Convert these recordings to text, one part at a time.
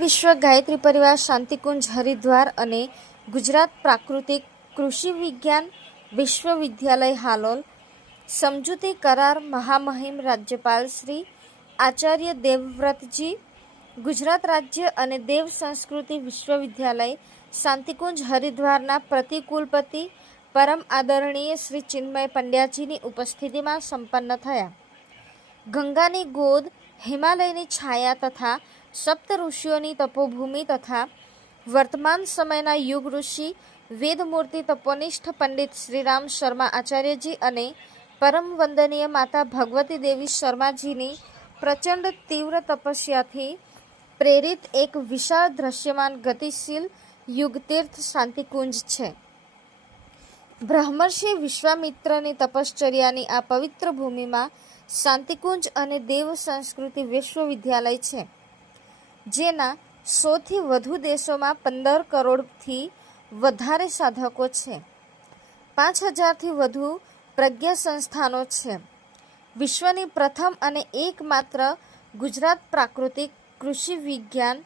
વિશ્વ ગાયત્રી પરિવાર શાંતિકુંજ હરિદ્વાર અને ગુજરાત પ્રાકૃતિક કૃષિ વિજ્ઞાન વિશ્વવિદ્યાલય હાલોલ સમજૂતી કરાર મહામહિમ રાજ્યપાલ શ્રી આચાર્ય દેવવ્રતજી, ગુજરાત રાજ્ય અને દેવ સંસ્કૃતિ વિશ્વવિદ્યાલય શાંતિકુંજ હરિદ્વારના પ્રતિકુલપતિ પરમ આદરણીય શ્રી ચિન્મય પંડ્યાજીની ઉપસ્થિતિમાં સંપન્ન થયા. ગંગાની ગોદ, હિમાલયની છાયા તથા સપ્ત ઋષિઓની તપોભૂમિ તથા વર્તમાન સમયના યુગ ઋષિ વેદમૂર્તિ તપોનિષ્ઠ પંડિત શ્રીરામ શર્મા આચાર્યજી અને પરમ વંદનીય માતા ભગવતી દેવી શર્માજીની પ્રચંડ તીવ્ર તપસ્યાથી પ્રેરિત એક વિશાળ દ્રશ્યમાન ગતિશીલ યુગતીર્થ શાંતિકુંજ છે. બ્રહ્મર્ષિ વિશ્વામિત્રની તપશ્ચર્યાની આ પવિત્ર ભૂમિમાં શાંતિકુંજ અને દેવ સંસ્કૃતિ વિશ્વવિદ્યાલય છે, જેના 100થી વધુ દેશોમાં 15 કરોડથી વધારે સાધકો છે. 5000થી વધુ પ્રજ્ઞા સંસ્થાનો છે. વિશ્વની પ્રથમ અને એકમાત્ર ગુજરાત પ્રાકૃતિક કૃષિ વિજ્ઞાન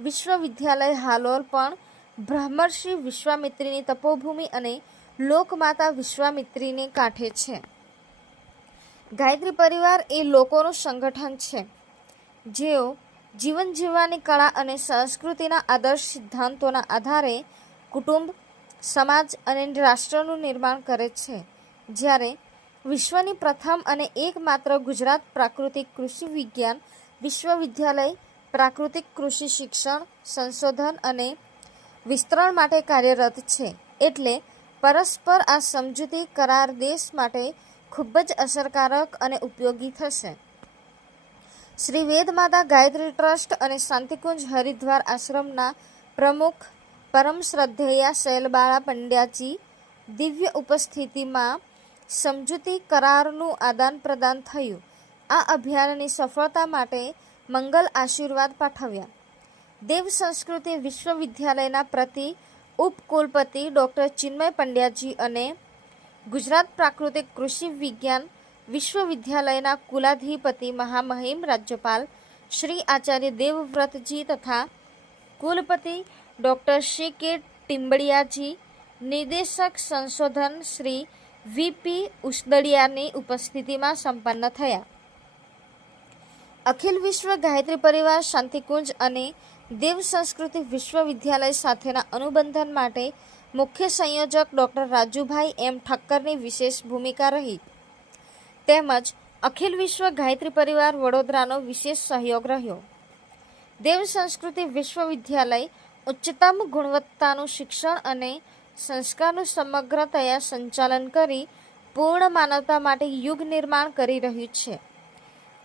વિશ્વવિદ્યાલય હાલોલ પણ બ્રહ્મર્ષિ વિશ્વામિત્રીની તપોભૂમિ અને લોકમાતા વિશ્વામિત્રીને કાંઠે છે. ગાયત્રી પરિવાર એ લોકોનું સંગઠન છે, જેઓ જીવન જીવવાની કળા અને સંસ્કૃતિના આદર્શ સિદ્ધાંતોના આધારે કુટુંબ, સમાજ અને રાષ્ટ્રનું નિર્માણ કરે છે. જ્યારે વિશ્વની પ્રથમ અને એકમાત્ર ગુજરાત પ્રાકૃતિક કૃષિ વિજ્ઞાન વિશ્વવિદ્યાલય પ્રાકૃતિક કૃષિ શિક્ષણ, સંશોધન અને વિસ્તરણ માટે કાર્યરત છે. એટલે પરસ્પર આ સમજૂતી કરાર દેશ માટે ખૂબ જ અસરકારક અને ઉપયોગી થશે. શ્રી વેદમાતા ગાયત્રી ટ્રસ્ટ અને શાંતિકુંજ હરિદ્વાર આશ્રમના પ્રમુખ પરમ શ્રદ્ધેયા શૈલબાળા પંડ્યાજી દિવ્ય ઉપસ્થિતિમાં સમજૂતી કરારનું આદાન પ્રદાન થયું. આ અભિયાનની સફળતા માટે મંગલ આશીર્વાદ પાઠવ્યા. દેવ સંસ્કૃતિ વિશ્વવિદ્યાલયના પ્રતિ ઉપકુલપતિ ડૉક્ટર ચિન્મય પંડ્યાજી અને ગુજરાત પ્રાકૃતિક કૃષિ વિજ્ઞાન વિશ્વવિદ્યાલયના કુલાધિપતિ મહામહિમ રાજ્યપાલ શ્રી આચાર્ય દેવવ્રતજી તથા કુલપતિ ડૉક્ટર શ્રી કે ટીમ્બડિયાજી, નિર્દેશક સંશોધન શ્રી વીપી ઉસદડિયાની ઉપસ્થિતિમાં સંપન્ન થયા. અખિલ વિશ્વ ગાયત્રી પરિવાર શાંતિકુંજ અને દેવ સંસ્કૃતિ વિશ્વવિદ્યાલય સાથેના અનુબંધન માટે મુખ્ય સંયોજક ડૉક્ટર રાજુભાઈ એમ ઠક્કરની વિશેષ ભૂમિકા રહી, તેમજ અખિલ વિશ્વ ગાયત્રી પરિવાર વડોદરાનો વિશેષ સહયોગ રહ્યો. દેવ સંસ્કૃતિ વિશ્વવિદ્યાલય ઉચ્ચતમ ગુણવત્તાનું શિક્ષણ અને સંસ્કારનું સમગ્રતયા સંચાલન કરી પૂર્ણ માનવતા માટે યુગ નિર્માણ કરી રહ્યું છે.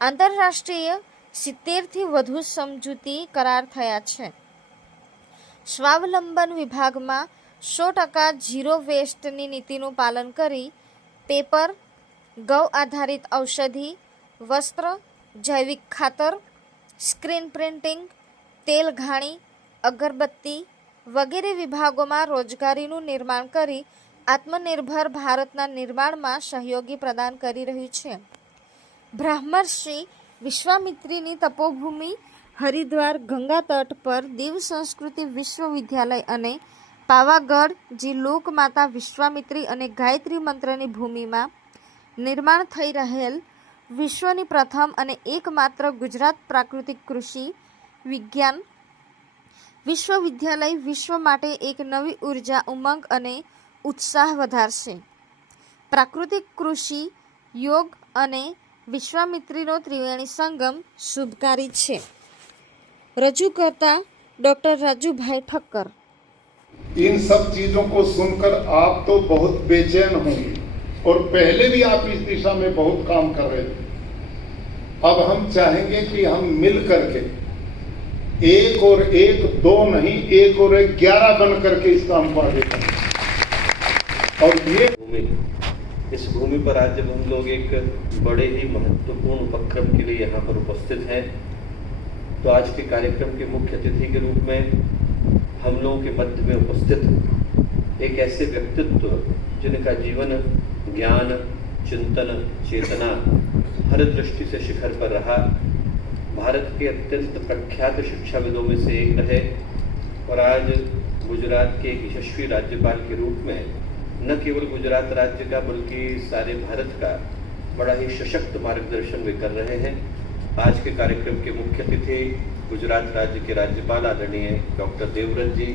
આંતરરાષ્ટ્રીય 70થી વધુ સમજૂતી કરાર થયા છે. સ્વાવલંબન વિભાગમાં 100% ઝીરો વેસ્ટની નીતિનું પાલન કરી પેપર, ગૌ આધારિત ઔષધિ, વસ્ત્ર, જૈવિક ખાતર, સ્ક્રીન પ્રિન્ટિંગ, તેલ ઘાણી, અગરબત્તી વગેરે વિભાગોમાં રોજગારીનું નિર્માણ કરી આત્મનિર્ભર ભારતના નિર્માણમાં સહયોગી પ્રદાન કરી રહ્યું છે. બ્રહ્મર્ષિ વિશ્વામિત્રીની તપોભૂમિ હરિદ્વાર ગંગા તટ પર દેવ સંસ્કૃતિ વિશ્વવિદ્યાલય અને પાવાગઢ લોકમાતા વિશ્વામિત્રી અને ગાયત્રી મંત્રની ભૂમિમાં નિર્માણ થઈ રહેલ વિશ્વની પ્રથમ અને એકમાત્ર ગુજરાત પ્રાકૃતિક કૃષિ વિજ્ઞાન વિશ્વવિદ્યાલય વિશ્વ માટે એક નવી ઉર્જા, ઉમંગ અને ઉત્સાહ વધારશે. પ્રાકૃતિક કૃષિ, યોગ અને વિશ્વામિત્રીનો ત્રિવેણી સંગમ શુભકારી છે. રજૂ કરતા ડૉક્ટર રાજુભાઈ ઠક્કર. इन सब चीजों को सुनकर आप तो बहुत बेचैन होंगे और पहले भी आप इस दिशा में बहुत काम कर रहे थे. अब हम चाहेंगे कि हम मिल करके एक और एक दो नहीं, एक और एक 11 बन करके इस काम को आगे करें. और ये इस भूमि पर आज जब हम लोग एक बड़े ही महत्वपूर्ण उपक्रम के लिए यहाँ पर उपस्थित हैं, तो आज के कार्यक्रम के मुख्य अतिथि के रूप में हम लोगों के मध्य में उपस्थित एक ऐसे व्यक्तित्व जिनका जीवन ज्ञान, चिंतन, चेतना हर दृष्टि से शिखर पर रहा, भारत के अत्यंत प्रख्यात शिक्षाविदों में से एक रहे और आज गुजरात के एक यशस्वी राज्यपाल के रूप में न केवल गुजरात राज्य का बल्कि सारे भारत का बड़ा ही सशक्त मार्गदर्शन वे कर रहे हैं। आज के कार्यक्रम के मुख्य अतिथि गुजरात राज्य के राज्यपाल आदरणीय डॉक्टर देवव्रत जी,